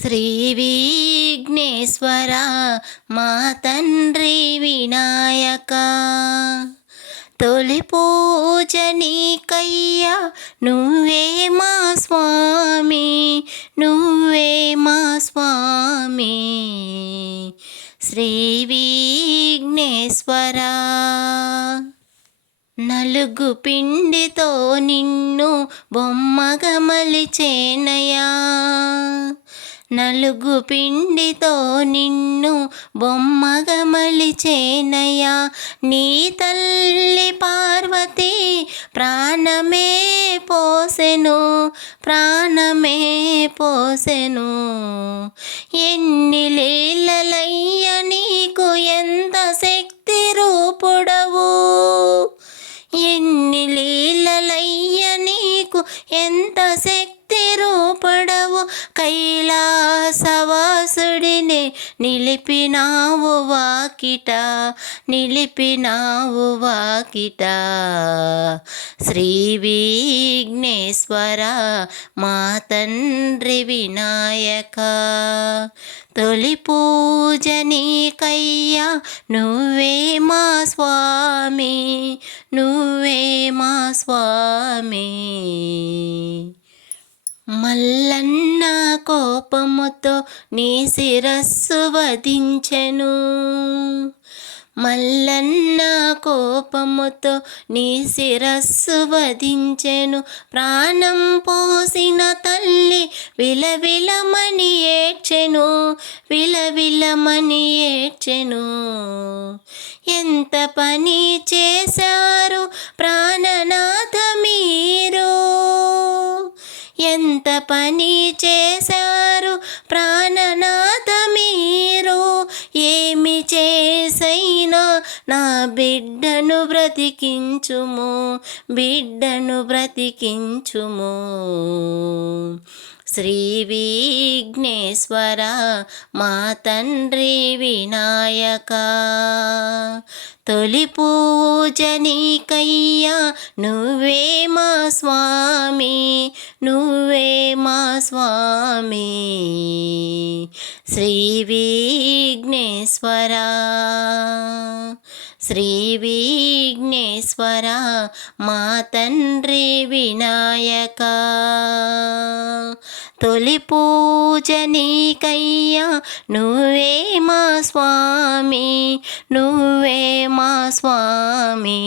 శ్రీ విఘ్నేశ్వర మా తండ్రి వినాయక తొలి పూజ నీకయ్యా నువ్వే మా స్వామి నువ్వే మా స్వామి శ్రీ విఘ్నేశ్వర నలుగు పిండితో నిన్ను బొమ్మగా మలిచేనయా నలుగు పిండితో నిన్ను బొమ్మగా మలిచేనయా నీ తల్లి పార్వతి ప్రాణమే పోసెను ప్రాణమే పోసెను ఎన్ని లీలలయ్య నీకు ఎంత శక్తి రూపుడవు ఎన్ని లీలలయ్య నీకు ఎంత శక్తి రూపడవు కైలాసవాసుడిని నిలిపినావు వాకిట నిలిపినావు వాకిట శ్రీ విఘ్నేశ్వర మా తండ్రి వినాయక తొలి పూజ నీకయ్యా నువ్వే మా స్వామి నువ్వే మా స్వామి మల్లన్న కోపముతో నీ శిరస్సు వధించెను మల్లన్న కోపముతో నీ శిరస్సు వధించెను ప్రాణం పోసిన తల్లి విలవిలమని ఏడ్చెను విలవిలమని ఏడ్చెను ఎంత పని చేశారు ప్రాణనాథ మీరు ఎంత పని చేశారు ప్రాణనాథ మీరు ఏమి చేసైనా నా బిడ్డను బ్రతికించుము బిడ్డను బ్రతికించుము శ్రీ విఘ్నేశ్వర మా తండ్రి వినాయక తొలి పూజ నీకయ్యా నువ్వే మా స్వామి నువ్వే మా స్వామి శ్రీ విఘ్నేశ్వర శ్రీ విఘ్నేశ్వర మా తండ్రి వినాయక తొలి పూజ నీకయ్యా నువ్వే మా స్వామి నువ్వే మా స్వామి